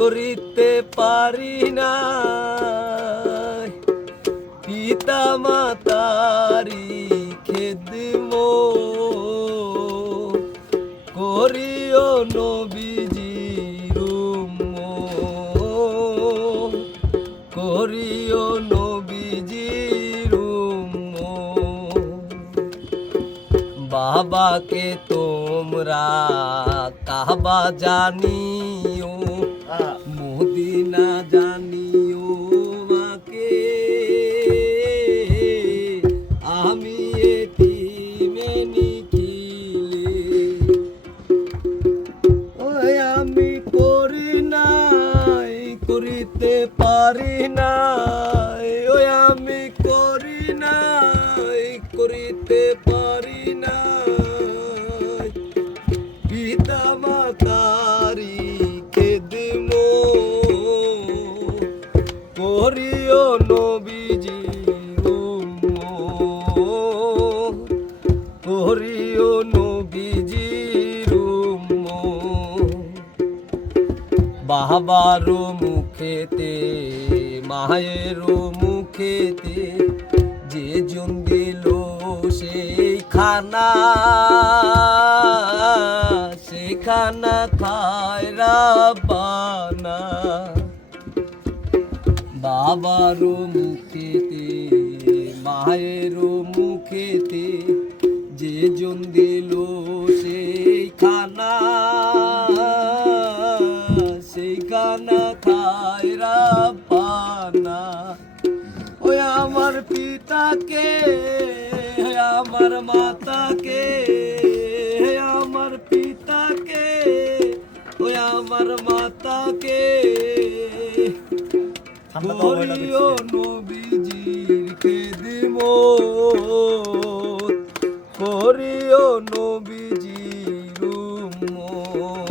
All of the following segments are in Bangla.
করিতে পারি না পিতা মাতারি খেদমো করিও নবীজির উম্মত করিও নবীজির উম্মত বাবাকে তোমরা কাবা জানিও মদিনা জানিও মাকে আমি এতিমে নিখিলে ওই আমি করি নাই করিতে পারি নাই ওই আমি করি নাই করিতে পারি নাই পিতা মাতারি খেদমো করিও নবীজির উম্মত করিও নবীজির উম্মত বাবার মুখেতে মায়ের মুখেতে যে জন দিল সেই খানা খায় রাব্বানা বাবার মুখেতে মায়ের মুখেতে যে জন দিল সেই খানা খায় রাব্বানা ওই আমার পিতাকে আমার মাতাকে আমার পিতাকে ওই আমার মাতাকে করিও নবীজির খেদমত করিও নবীজির উম্মত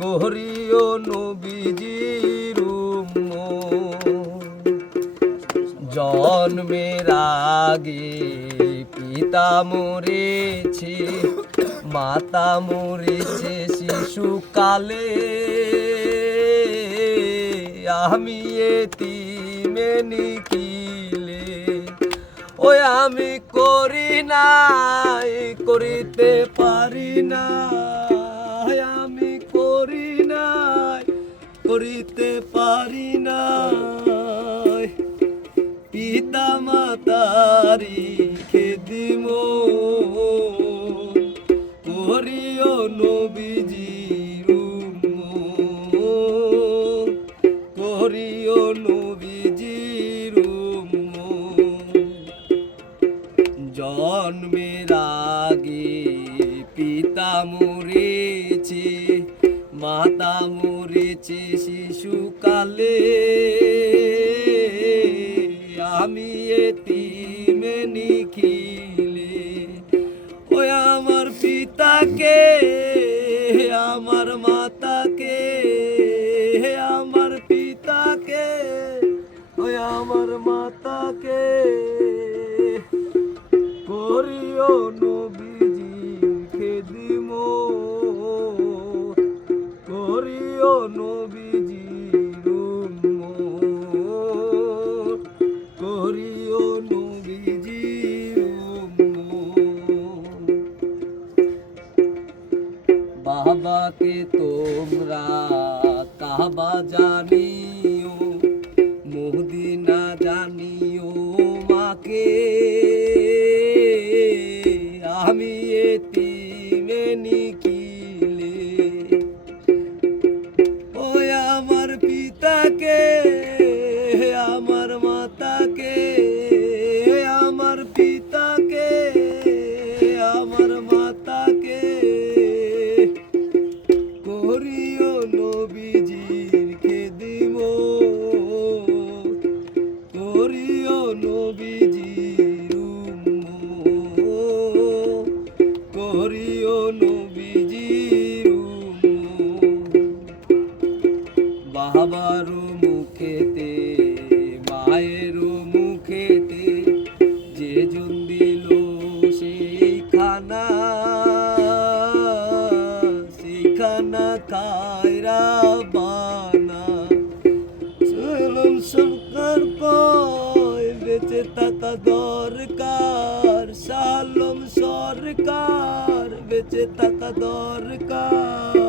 করিও নবীজির উম্মত জন্মের আগে পিতা মরেছে মাতা মরেছে শিশুকালে আমি এতিমে নিখিলে ওই আমি করি নাই করিতে পারি না আমি করি নাই করিতে পারি না পিতা মাতারি খেদমো করিও নবীজির উম্মত করিও নবীজির উম্মত জন্মের আগে পিতা মরেছে মাতা মরেছে শিশুকালে আমি এতিমে নিখিলে ওই আমার পিতাকে আমার মাতাকে আমার পিতাকে ওই আমার মাতাকে করিও নবীজির খেদমত করিও নবীজির উম্মত করিও নবীজির উম্মত বাবাকে তোমরা কাবা জানিও মদিনা জানিও মাকে আমি এতিমে নিখিলে ওই আমার পিতাকে আমার মাতাকে আমার পিতাকে আমার মাতাকে করিও নবীজির খেদমত করিও নবীজির উম্মত করিও নবীজির উম্মত বাবার মুখেতে মায়ের মুখেতে যে জন দিল সেই খানা খায় থাকা দরকার।